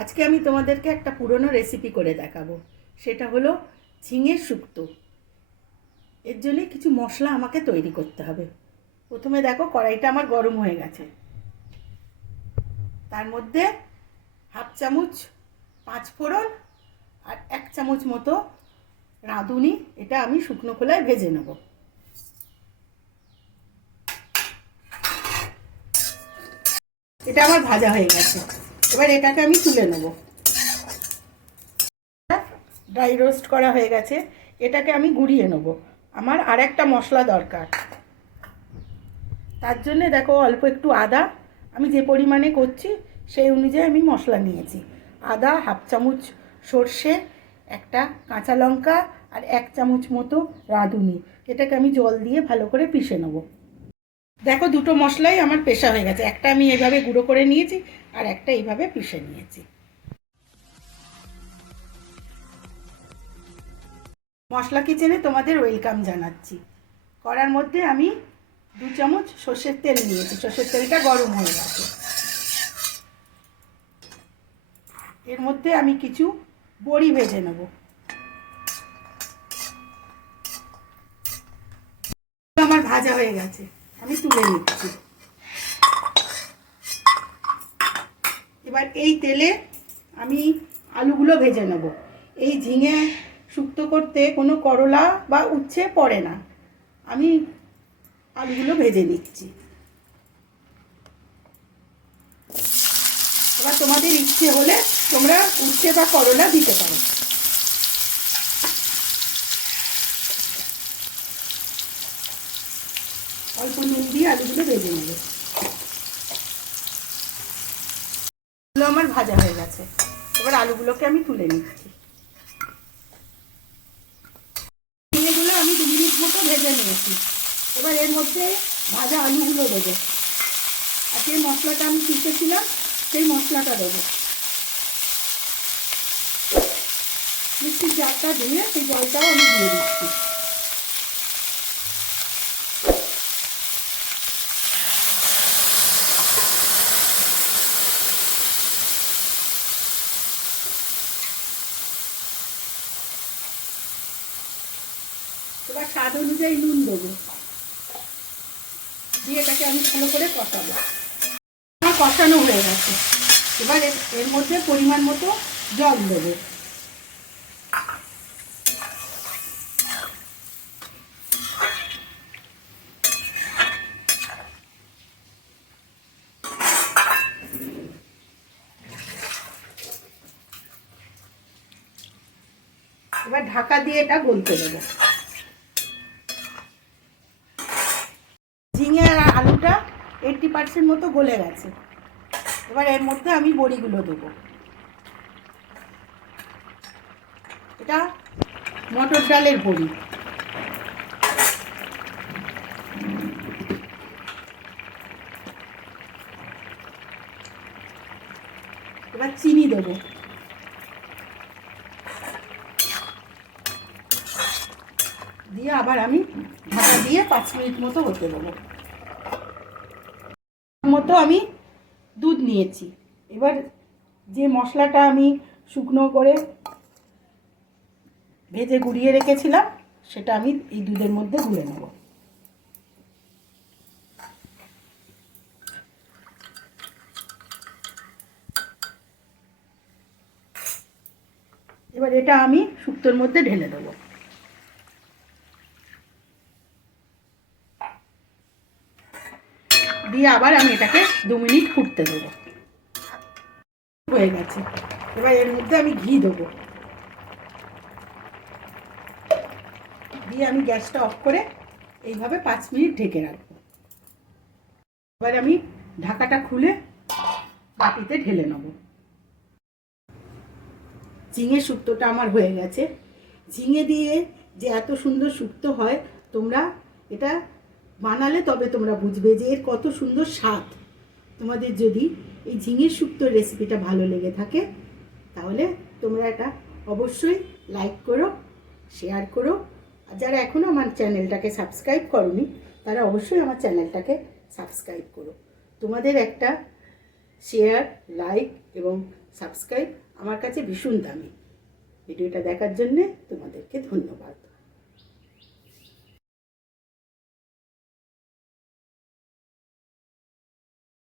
আজকে আমি তোমাদেরকে একটা পুরনো রেসিপি করে দেখাবো। সেটা হলো ঝিঙের শুক্তো। এর জন্য কিছু মশলা আমাকে তৈরি করতে হবে। প্রথমে দেখো কড়াইটা আমার গরম হয়ে গেছে। তার মধ্যে হাফ চামচ পাঁচফোড়ন আর 1 চামচ মতো রাঁধুনি, এটা আমি শুকনো খোলায় ভেজে নেব। এটা আমার ভাজা হয়ে গেছে। এবার এটাকে আমি তুলে নেব। ড্রাই রোস্ট করা হয়ে গেছে, এটাকে আমি গুঁড়িয়ে নেব। আমার আর একটা মশলা দরকার। তার জন্যে দেখো অল্প একটু আদা, আমি যে পরিমাণে করছি সেই অনুযায়ী আমি মশলা নিয়েছি। আদা, হাফ চামচ সর্ষে, একটা কাঁচা লঙ্কা আর 1 চামচ মতো রাঁধুনি, এটাকে আমি জল দিয়ে ভালো করে পিষে নেব। দেখো দুটো মশলাই আমার পেশা হয়ে গেছে। একটা আমি এইভাবে গুঁড়ো করে নিয়েছি আর একটা এইভাবে পিষে নিয়েছি। মশলা কিচেনে তোমাদের ওয়েলকাম জানাচ্ছি। কড়ার মধ্যে আমি 2 চামচ সর্ষের তেল নিয়েছি। সর্ষের তেলটা গরম হয়ে গেছে। এর মধ্যে আমি কিছু বড়ি ভেজে নেব। আমার ভাজা হয়ে গেছে, আমি তুলে নিচ্ছি। এবার এই তেলে আমি আলুগুলো ভেজে নেব। এই ঝিঙে শুক্তো করতে কোনো করলা বা উচ্ছে পড়ে না। আমি আলুগুলো ভেজে নিচ্ছি। এবার তোমাদের ইচ্ছে হলে তোমরা উচ্ছে বা করলা দিতে পারো। অল্প নুন দিয়ে আলুগুলো ভেজে নেব। এগুলো আমার ভাজা হয়ে গেছে। এবার আলুগুলোকে আমি তুলে নিচ্ছি। ঝিঙেগুলো আমি 2 মিনিট মতো ভেজে নিয়েছি। এবার এর মধ্যে ভাজা আলুগুলো দেবো। আর যে মশলাটা আমি পিষেছিলাম সেই মশলাটা দেবো। মিষ্টির জারটা দিয়ে সেই জলটাও আমি দিয়ে দিচ্ছি। এবার স্বাদ অনুযায়ী নুন দেবো, দিয়ে এটাকে আমি ভালো করে কষাবো। আমার কষানো হয়ে গেছে। এবার এর মধ্যে পরিমাণ মতো জল দেবো। এবার ঢাকা দিয়ে এটা গলতে দেবো। ঝিঙে আর আলুটা 80% মতো গলে গেছে। এবার এর মধ্যে আমি বড়িগুলো দেবো। এটা মটর ডালের বড়ি। এবার চিনি দেবো। দিয়ে আবার আমি ঢাকা দিয়ে 5 মিনিট মতো হতে দেবো। মতো আমি দুধ নিয়েছি। এবার যে মশলাটা আমি শুকনো করে ভেজে গুঁড়িয়ে রেখেছিলাম সেটা আমি এই দুধের মধ্যে গুলে নেব। এবার এটা আমি শুক্তোর মধ্যে ঢেলে দেবো। দিয়ে আবার আমি এটাকে 2 মিনিট ফুটতে দেবো। হয়ে গেছে। এবার এর মধ্যে আমি ঘি দেবো। দিয়ে আমি গ্যাসটা অফ করে এইভাবে 5 মিনিট ঢেকে রাখবো। এবার আমি ঢাকাটা খুলে বাটিতে ঢেলে নেব। ঝিঙে শুক্তোটা আমার হয়ে গেছে। ঝিঙে দিয়ে যে এত সুন্দর শুক্তো হয়, তোমরা এটা বানালে তবে তোমরা বুঝবে যে এর কত সুন্দর স্বাদ। তোমাদের যদি এই ঝিঙের শুক্তোর রেসিপিটা ভালো লেগে থাকে তাহলে তোমরা এটা অবশ্যই লাইক করো, শেয়ার করো। আর যারা এখনও আমার চ্যানেলটাকে সাবস্ক্রাইব করোনি তারা অবশ্যই আমার চ্যানেলটাকে সাবস্ক্রাইব করো। তোমাদের একটা শেয়ার, লাইক এবং সাবস্ক্রাইব আমার কাছে ভীষণ দামি। ভিডিওটা দেখার জন্যে তোমাদেরকে ধন্যবাদ।